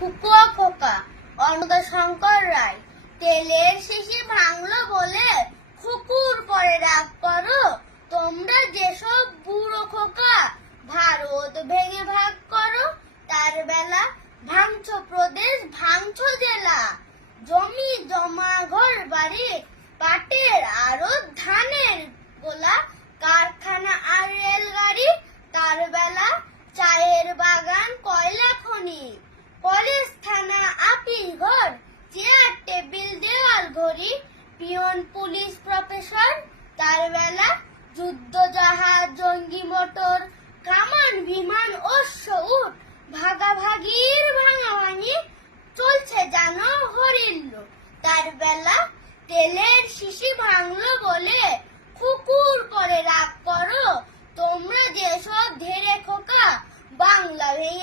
ফুকুয়া খোকা, অন্নদা শঙ্কর রায়। তেলের শিশি ভাঙলো বলে ফুকুর পরে রাগ করো। তোমরা যেসব বুড়ো খোকা, ভারত ভেঙে ভাগ করো, তার বেলা ভাঙছো প্রদেশ, ভাঙছো জেলা। জমি জমা ঘর বাড়ি, পাটের আরও ধানের গোলা, কারখানা আর রেলগাড়ি, তার বেলা চায়ের বাগান ঘড়ি পিয়ন পুলিশ প্রফেসর তার বেলা যুদ্ধ জাহাজ জঙ্গি মোটর, কামান, বিমান, অশ্ব, উট, ভাগাভাগির ভাঙাভাঙি চলছে জানো হরিল্ল তার বেলা তেলের শিশি ভাঙলো বলে কুকুর করে রাগ করো। তোমরা যেসব ধেরে খোকা, বাংলা ভেঙে